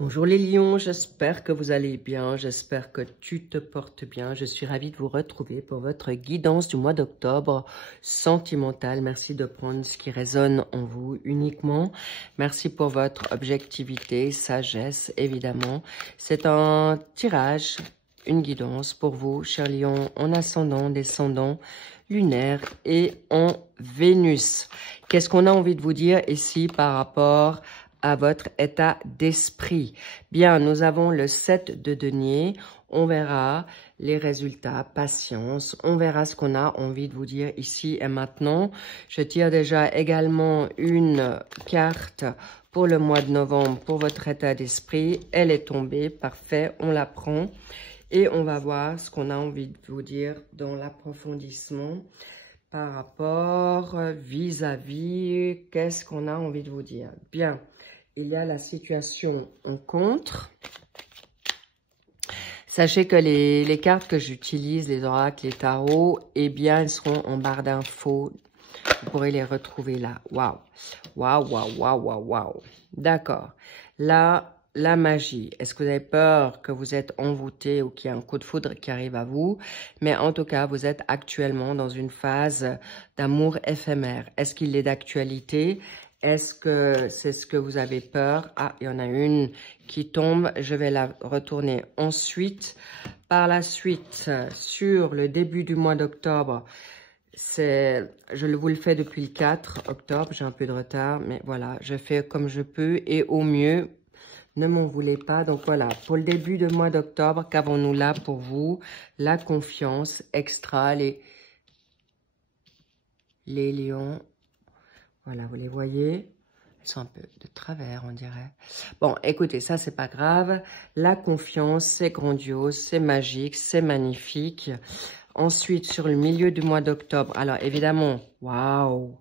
Bonjour les lions, j'espère que vous allez bien, j'espère que tu te portes bien. Je suis ravie de vous retrouver pour votre guidance du mois d'octobre sentimentale. Merci de prendre ce qui résonne en vous uniquement. Merci pour votre objectivité, sagesse évidemment. C'est un tirage, une guidance pour vous, chers lions, en ascendant, descendant, lunaire et en Vénus. Qu'est-ce qu'on a envie de vous dire ici par rapport à votre état d'esprit? Bien, nous avons le 7 de denier. On verra les résultats, patience. On verra ce qu'on a envie de vous dire ici et maintenant. Je tire déjà également une carte pour le mois de novembre pour votre état d'esprit. Elle est tombée, parfait, on la prend. Et on va voir ce qu'on a envie de vous dire dans l'approfondissement par rapport vis-à-vis, qu'est-ce qu'on a envie de vous dire. Bien, il y a la situation en contre. Sachez que les cartes que j'utilise, les oracles, les tarots, eh bien, elles seront en barre d'infos. Vous pourrez les retrouver là. Waouh, waouh, waouh, waouh, waouh, waouh. D'accord. Là, la magie. Est-ce que vous avez peur que vous êtes envoûté ou qu'il y a un coup de foudre qui arrive à vous? Mais en tout cas, vous êtes actuellement dans une phase d'amour éphémère. Est-ce qu'il est d'actualité? Est-ce que c'est ce que vous avez peur? Ah, il y en a une qui tombe. Je vais la retourner ensuite. Par la suite, sur le début du mois d'octobre, je vous le fais depuis le 4 octobre. J'ai un peu de retard, mais voilà, je fais comme je peux et au mieux. Ne m'en voulez pas. Donc voilà, pour le début de mois d'octobre, qu'avons-nous là pour vous? La confiance extra, les lions. Voilà, vous les voyez? Ils sont un peu de travers, on dirait. Bon, écoutez, ça, c'est pas grave. La confiance, c'est grandiose, c'est magique, c'est magnifique. Ensuite, sur le milieu du mois d'octobre, alors évidemment, waouh!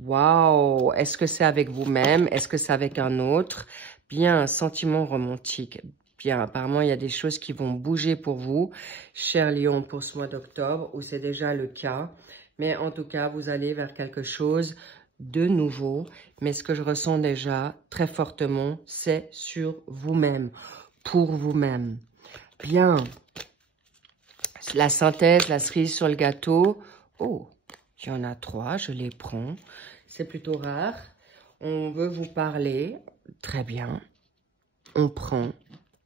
Waouh! Est-ce que c'est avec vous-même? Est-ce que c'est avec un autre? Bien, sentiment romantique. Bien, apparemment, il y a des choses qui vont bouger pour vous, cher Lion, pour ce mois d'octobre, ou c'est déjà le cas. Mais en tout cas, vous allez vers quelque chose de nouveau. Mais ce que je ressens déjà très fortement, c'est sur vous-même, pour vous-même. Bien. La synthèse, la cerise sur le gâteau. Oh, il y en a 3, je les prends. C'est plutôt rare. On veut vous parler. Très bien. On prend.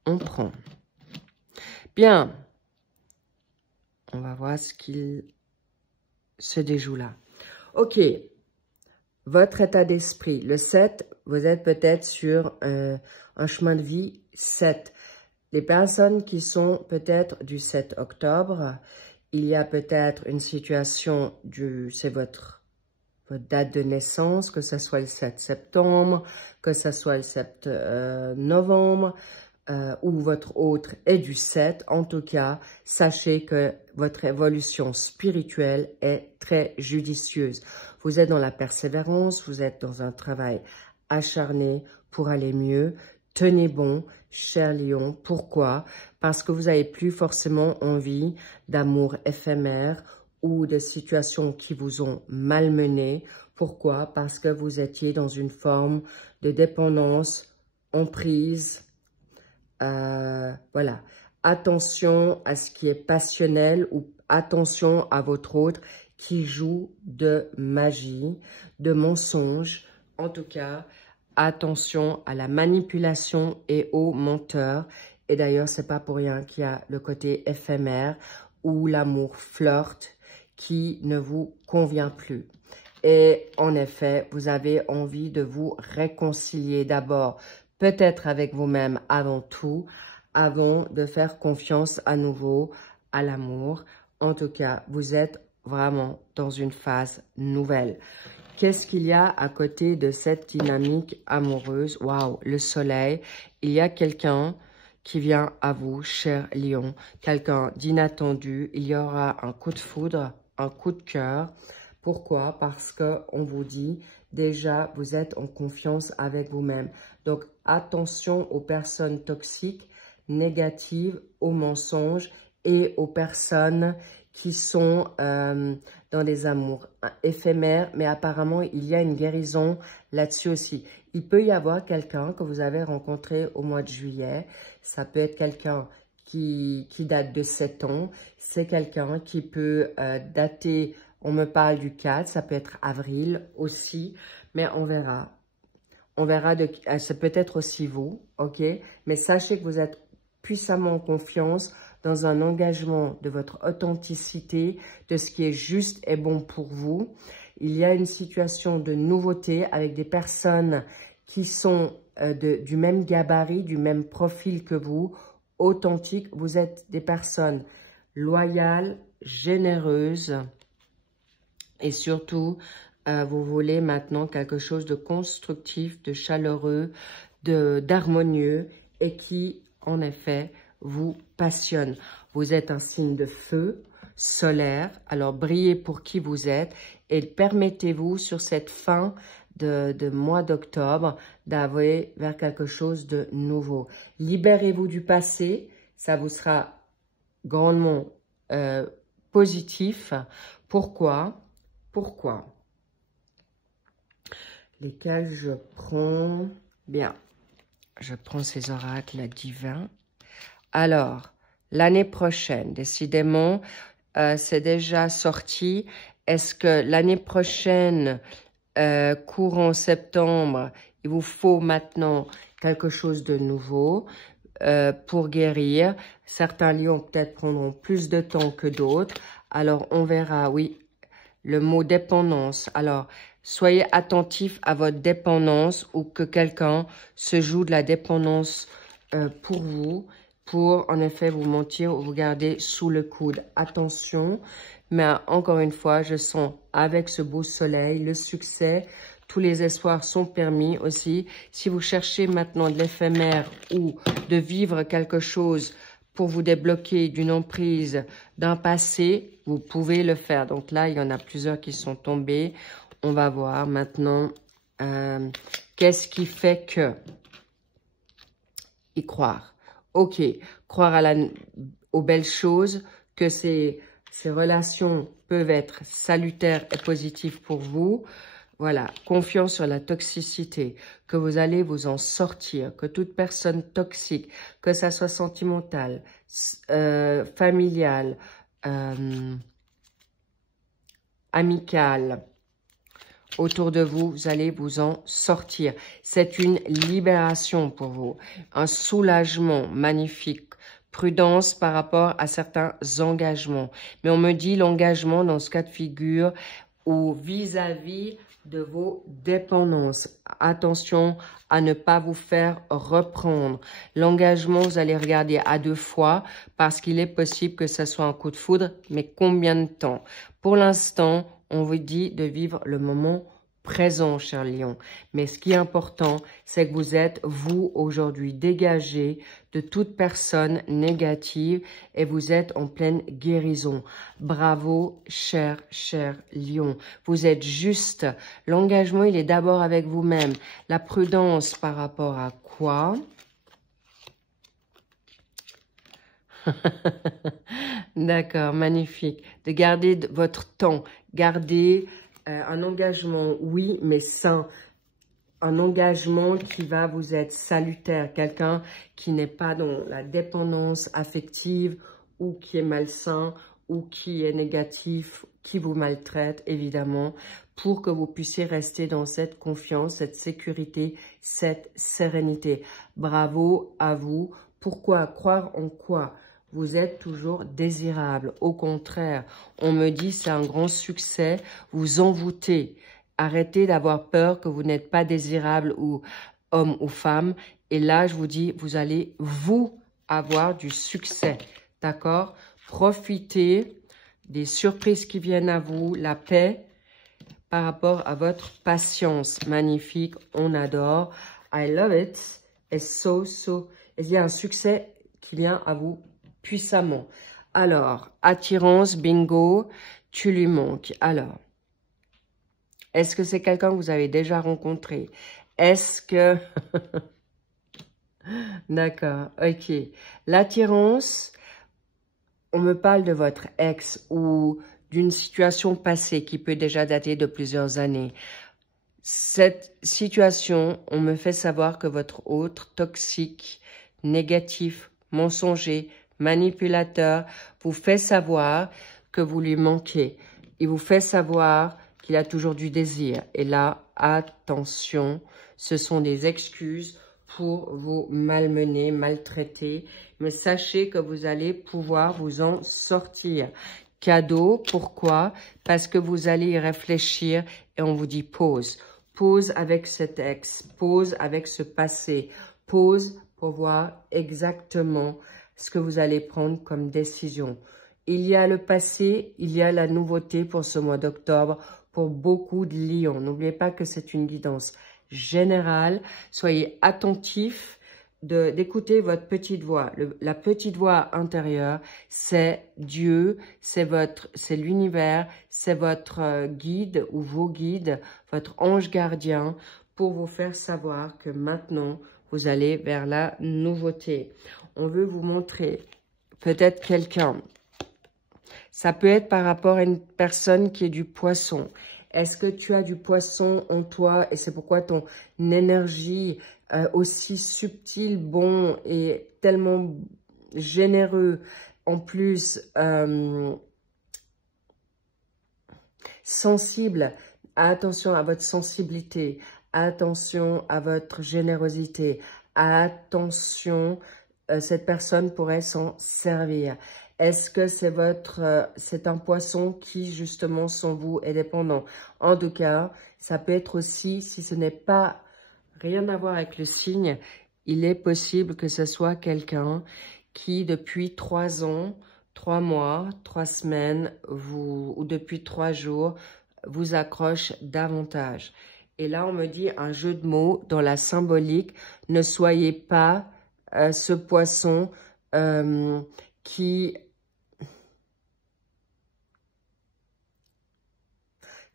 On prend. Bien. On va voir ce qu'il se déjoue là. Ok. Votre état d'esprit. Le 7, vous êtes peut-être sur un chemin de vie 7. Les personnes qui sont peut-être du 7 octobre, il y a peut-être une situation c'est votre date de naissance, que ce soit le 7 septembre, que ce soit le 7 novembre, ou votre autre est du 7. En tout cas, sachez que votre évolution spirituelle est très judicieuse. Vous êtes dans la persévérance, vous êtes dans un travail acharné pour aller mieux. Tenez bon, cher Lion. Pourquoi? Parce que vous n'avez plus forcément envie d'amour éphémère ou de situations qui vous ont malmené. Pourquoi? Parce que vous étiez dans une forme de dépendance, emprise. Voilà. Attention à ce qui est passionnel ou attention à votre autre qui joue de magie, de mensonge. En tout cas, attention à la manipulation et aux menteurs. Et d'ailleurs, c'est pas pour rien qu'il y a le côté éphémère ou l'amour flirt qui ne vous convient plus. Et en effet, vous avez envie de vous réconcilier d'abord, peut-être avec vous-même avant tout, avant de faire confiance à nouveau à l'amour. En tout cas, vous êtes vraiment dans une phase nouvelle. Qu'est-ce qu'il y a à côté de cette dynamique amoureuse? Waouh, le soleil. Il y a quelqu'un qui vient à vous, cher Lion. Quelqu'un d'inattendu. Il y aura un coup de foudre, un coup de cœur. Pourquoi? Parce qu'on vous dit, déjà, vous êtes en confiance avec vous-même. Donc, attention aux personnes toxiques, négatives, aux mensonges et aux personnes qui sont dans des amours éphémères, mais apparemment, il y a une guérison là-dessus aussi. Il peut y avoir quelqu'un que vous avez rencontré au mois de juillet. Ça peut être quelqu'un qui date de 7 ans. C'est quelqu'un qui peut dater, on me parle du 4, ça peut être avril aussi, mais on verra. On verra, c'est peut-être aussi vous, ok? Mais sachez que vous êtes puissamment en confiance dans un engagement de votre authenticité, de ce qui est juste et bon pour vous. Il y a une situation de nouveauté avec des personnes qui sont du même gabarit, du même profil que vous, authentiques. Vous êtes des personnes loyales, généreuses et surtout, vous voulez maintenant quelque chose de constructif, de chaleureux, d'harmonieux et qui, en effet, vous passionne. Vous êtes un signe de feu solaire, alors brillez pour qui vous êtes et permettez-vous sur cette fin de mois d'octobre d'aller vers quelque chose de nouveau. Libérez-vous du passé, ça vous sera grandement positif. Pourquoi? Lesquels je prends? Bien, je prends ces oracles divins. Alors, l'année prochaine, décidément, c'est déjà sorti. Est-ce que l'année prochaine, courant septembre, il vous faut maintenant quelque chose de nouveau pour guérir? Certains lions peut-être prendront plus de temps que d'autres. Alors, on verra, oui, le mot dépendance. Alors, soyez attentif à votre dépendance ou que quelqu'un se joue de la dépendance pour vous, pour en effet vous mentir ou vous garder sous le coude. Attention, mais encore une fois, je sens avec ce beau soleil, le succès, tous les espoirs sont permis aussi. Si vous cherchez maintenant de l'éphémère ou de vivre quelque chose pour vous débloquer d'une emprise, d'un passé, vous pouvez le faire. Donc là, il y en a plusieurs qui sont tombés. On va voir maintenant qu'est-ce qui fait que y croire. Ok, croire aux belles choses, que ces relations peuvent être salutaires et positives pour vous. Voilà, confiance sur la toxicité, que vous allez vous en sortir, que toute personne toxique, que ça soit sentimentale, familiale, amicale, autour de vous, vous allez vous en sortir. C'est une libération pour vous, un soulagement magnifique. Prudence par rapport à certains engagements. Mais on me dit l'engagement dans ce cas de figure ou vis-à-vis de vos dépendances. Attention à ne pas vous faire reprendre. L'engagement, vous allez regarder à 2 fois parce qu'il est possible que ce soit un coup de foudre, mais combien de temps? Pour l'instant, on vous dit de vivre le moment présent, cher lion. Mais ce qui est important, c'est que vous êtes, vous, aujourd'hui, dégagé de toute personne négative et vous êtes en pleine guérison. Bravo, cher lion. Vous êtes juste. L'engagement, il est d'abord avec vous-même. La prudence par rapport à quoi? D'accord, magnifique. De garder votre temps, garder un engagement, oui, mais sain. Un engagement qui va vous être salutaire. Quelqu'un qui n'est pas dans la dépendance affective ou qui est malsain ou qui est négatif, qui vous maltraite, évidemment, pour que vous puissiez rester dans cette confiance, cette sécurité, cette sérénité. Bravo à vous. Pourquoi? Croire en quoi? Vous êtes toujours désirable. Au contraire, on me dit c'est un grand succès. Vous envoûtez. Arrêtez d'avoir peur que vous n'êtes pas désirable ou homme ou femme. Et là, je vous dis, vous allez vous avoir du succès. D'accord? Profitez des surprises qui viennent à vous, la paix par rapport à votre patience. Magnifique, on adore. I love it. Et il y a un succès qui vient à vous puissamment. Alors, attirance, bingo, tu lui manques. Alors, est-ce que c'est quelqu'un que vous avez déjà rencontré? Est-ce que... D'accord, ok. L'attirance, on me parle de votre ex ou d'une situation passée qui peut déjà dater de plusieurs années. Cette situation, on me fait savoir que votre autre toxique, négatif, mensonger, manipulateur, vous fait savoir que vous lui manquez. Il vous fait savoir qu'il a toujours du désir. Et là, attention, ce sont des excuses pour vous malmener, maltraiter. Mais sachez que vous allez pouvoir vous en sortir. Cadeau, pourquoi? Parce que vous allez y réfléchir et on vous dit pause. Pause avec cet ex, pause avec ce passé, pause pour voir exactement ce que vous allez prendre comme décision. Il y a le passé, il y a la nouveauté pour ce mois d'octobre pour beaucoup de lions. N'oubliez pas que c'est une guidance générale. Soyez attentifs d'écouter votre petite voix. La petite voix intérieure, c'est Dieu, c'est l'univers, c'est votre guide ou vos guides, votre ange gardien, pour vous faire savoir que maintenant, vous allez vers la nouveauté. On veut vous montrer peut-être quelqu'un. Ça peut être par rapport à une personne qui est du poisson. Est-ce que tu as du poisson en toi et c'est pourquoi ton énergie aussi subtile, bon et tellement généreux, en plus sensible. Attention à votre sensibilité, attention à votre générosité, attention, cette personne pourrait s'en servir. Est-ce que c'est un poisson qui, justement, sans vous, est dépendant? En tout cas, ça peut être aussi, si ce n'est pas rien à voir avec le signe, il est possible que ce soit quelqu'un qui, depuis 3 ans, 3 mois, 3 semaines, ou depuis 3 jours, vous accroche davantage. Et là, on me dit un jeu de mots dans la symbolique. Ne soyez pas ce poisson qui...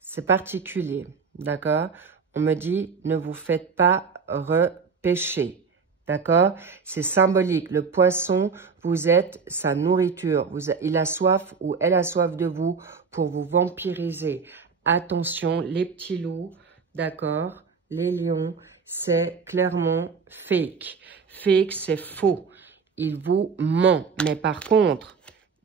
C'est particulier, d'accord? On me dit, ne vous faites pas repêcher, d'accord? C'est symbolique. Le poisson, vous êtes sa nourriture. Il a soif ou elle a soif de vous pour vous vampiriser. Attention, les petits loups, d'accord? Les lions, c'est clairement fake. Fake, c'est faux. Il vous ment. Mais par contre...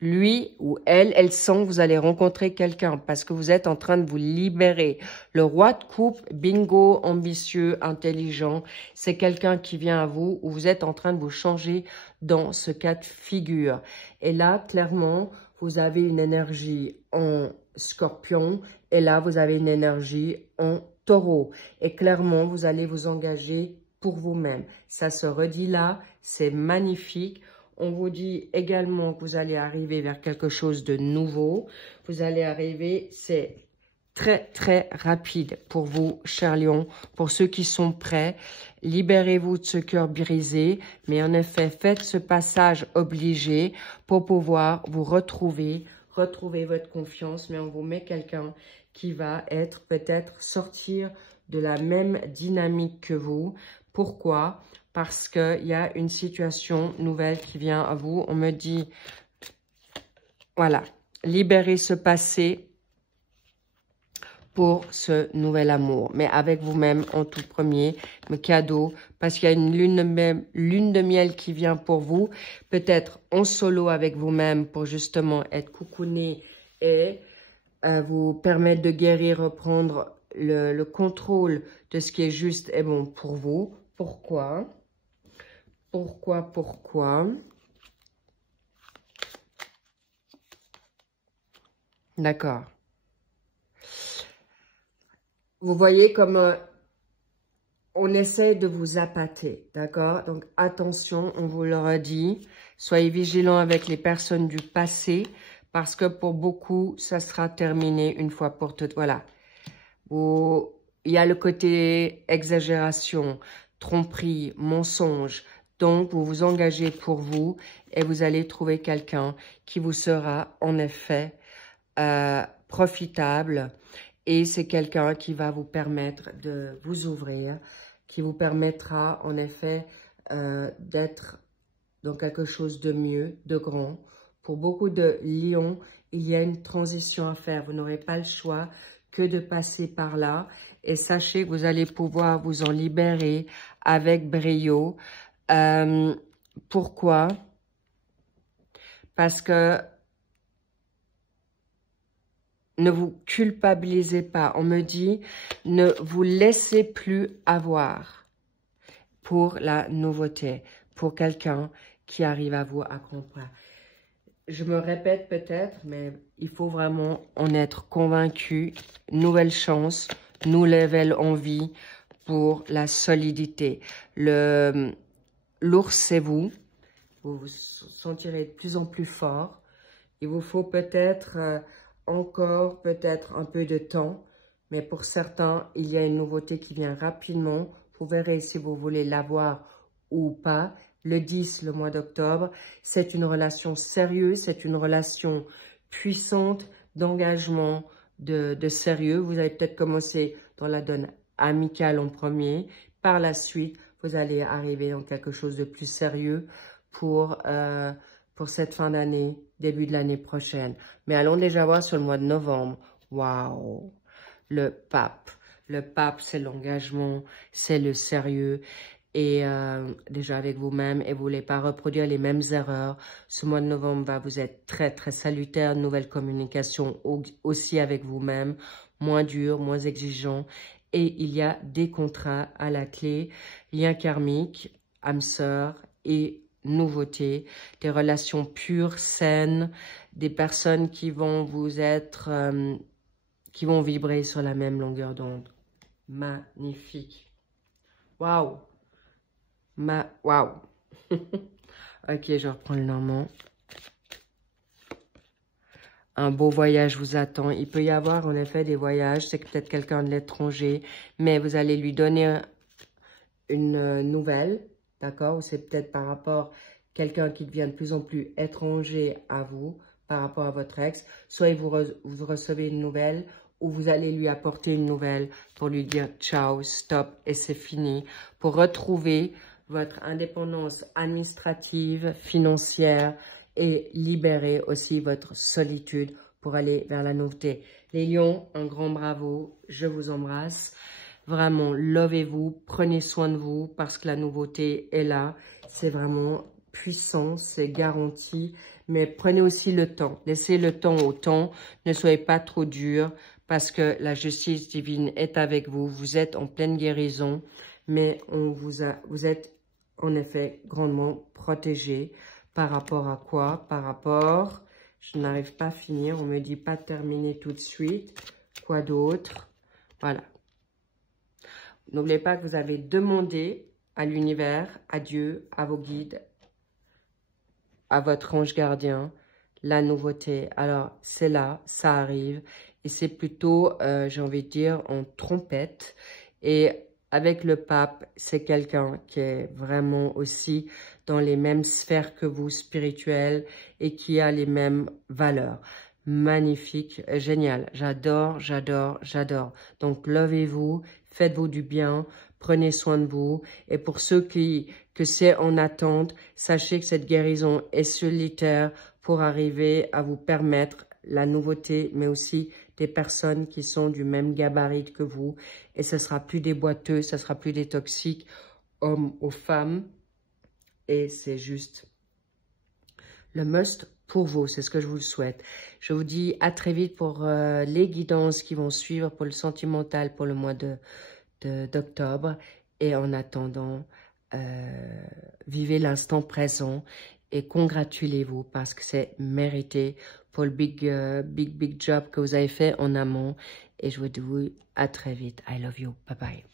lui ou elle sent que vous allez rencontrer quelqu'un parce que vous êtes en train de vous libérer. Le roi de coupe, bingo, ambitieux, intelligent, c'est quelqu'un qui vient à vous où vous êtes en train de vous changer dans ce cas de figure. Et là, clairement, vous avez une énergie en scorpion et là, vous avez une énergie en taureau. Et clairement, vous allez vous engager pour vous-même. Ça se redit là, c'est magnifique. On vous dit également que vous allez arriver vers quelque chose de nouveau. Vous allez arriver, c'est très, très rapide pour vous, chers lions. Pour ceux qui sont prêts, libérez-vous de ce cœur brisé. Mais en effet, faites ce passage obligé pour pouvoir vous retrouver votre confiance. Mais on vous met quelqu'un qui va être peut-être sortir de la même dynamique que vous. Pourquoi ? Parce qu'il y a une situation nouvelle qui vient à vous. On me dit, voilà, libérez ce passé pour ce nouvel amour. Mais avec vous-même en tout premier, me cadeau, parce qu'il y a une lune de miel qui vient pour vous. Peut-être en solo avec vous-même pour justement être coucouné et vous permettre de guérir, reprendre le contrôle de ce qui est juste et bon pour vous. Pourquoi ? Pourquoi? D'accord. Vous voyez comme on essaie de vous appâter, d'accord? Donc attention, on vous le redit, soyez vigilants avec les personnes du passé, parce que pour beaucoup, ça sera terminé une fois pour toutes. Voilà. Il y a le côté exagération, tromperie, mensonge. Donc, vous vous engagez pour vous et vous allez trouver quelqu'un qui vous sera en effet profitable. Et c'est quelqu'un qui va vous permettre de vous ouvrir, qui vous permettra en effet d'être dans quelque chose de mieux, de grand, pour beaucoup de lions, il y a une transition à faire. Vous n'aurez pas le choix que de passer par là. Et sachez que vous allez pouvoir vous en libérer avec brio. Pourquoi? Parce que ne vous culpabilisez pas. On me dit, ne vous laissez plus avoir pour la nouveauté, pour quelqu'un qui arrive à vous accomplir. Je me répète peut-être, mais il faut vraiment en être convaincu. Nouvelle chance, nouvelle envie pour la solidité. L'ours, c'est vous. Vous vous sentirez de plus en plus fort. Il vous faut peut-être encore un peu de temps. Mais pour certains, il y a une nouveauté qui vient rapidement. Vous verrez si vous voulez l'avoir ou pas. Le 10, le mois d'octobre, c'est une relation sérieuse, c'est une relation puissante, d'engagement, de sérieux. Vous allez peut-être commencer dans la donne amicale en premier. Par la suite, vous allez arriver dans quelque chose de plus sérieux pour cette fin d'année, début de l'année prochaine. Mais allons déjà voir sur le mois de novembre. Waouh! Le pape. Le pape, c'est l'engagement, c'est le sérieux. Et déjà avec vous-même, et vous ne voulez pas reproduire les mêmes erreurs. Ce mois de novembre va vous être très, très salutaire. Nouvelle communication aussi avec vous-même, moins dur, moins exigeant. Et il y a des contrats à la clé, lien karmique, âme sœur et nouveauté, des relations pures, saines, des personnes qui vont vous être, qui vont vibrer sur la même longueur d'onde. Magnifique. Waouh! Waouh. Ok, je reprends le normand. Un beau voyage vous attend. Il peut y avoir en effet des voyages. C'est peut-être quelqu'un de l'étranger. Mais vous allez lui donner une nouvelle. D'accord? Ou c'est peut-être par rapport à quelqu'un qui devient de plus en plus étranger à vous. Par rapport à votre ex. Soit vous recevez une nouvelle. Ou vous allez lui apporter une nouvelle. Pour lui dire ciao, stop et c'est fini. Pour retrouver votre indépendance administrative, financière et libérer aussi votre solitude pour aller vers la nouveauté. Les lions, un grand bravo, je vous embrasse. Vraiment, lovez-vous, prenez soin de vous parce que la nouveauté est là. C'est vraiment puissant, c'est garanti, mais prenez aussi le temps. Laissez le temps au temps, ne soyez pas trop dur parce que la justice divine est avec vous. Vous êtes en pleine guérison, mais vous êtes en effet grandement protégé. Par rapport à quoi? Par rapport, je n'arrive pas à finir, on me dit pas terminer tout de suite. Quoi d'autre? Voilà. N'oubliez pas que vous avez demandé à l'univers, à Dieu, à vos guides, à votre ange gardien, la nouveauté. Alors, c'est là, ça arrive. Et c'est plutôt, j'ai envie de dire, en trompette. Et avec le pape, c'est quelqu'un qui est vraiment aussi dans les mêmes sphères que vous, spirituelles, et qui a les mêmes valeurs. Magnifique, génial. J'adore, j'adore, j'adore. Donc, lovez-vous, faites-vous du bien, prenez soin de vous. Et pour ceux que c'est en attente, sachez que cette guérison est solitaire pour arriver à vous permettre la nouveauté, mais aussi des personnes qui sont du même gabarit que vous. Et ce sera plus des boiteux, ce sera plus des toxiques, hommes ou femmes. Et c'est juste le must pour vous, c'est ce que je vous le souhaite. Je vous dis à très vite pour les guidances qui vont suivre pour le sentimental pour le mois d'octobre. Et en attendant, vivez l'instant présent et congratulez-vous parce que c'est mérité pour le big job que vous avez fait en amont. Et je vous dis à très vite. I love you. Bye bye.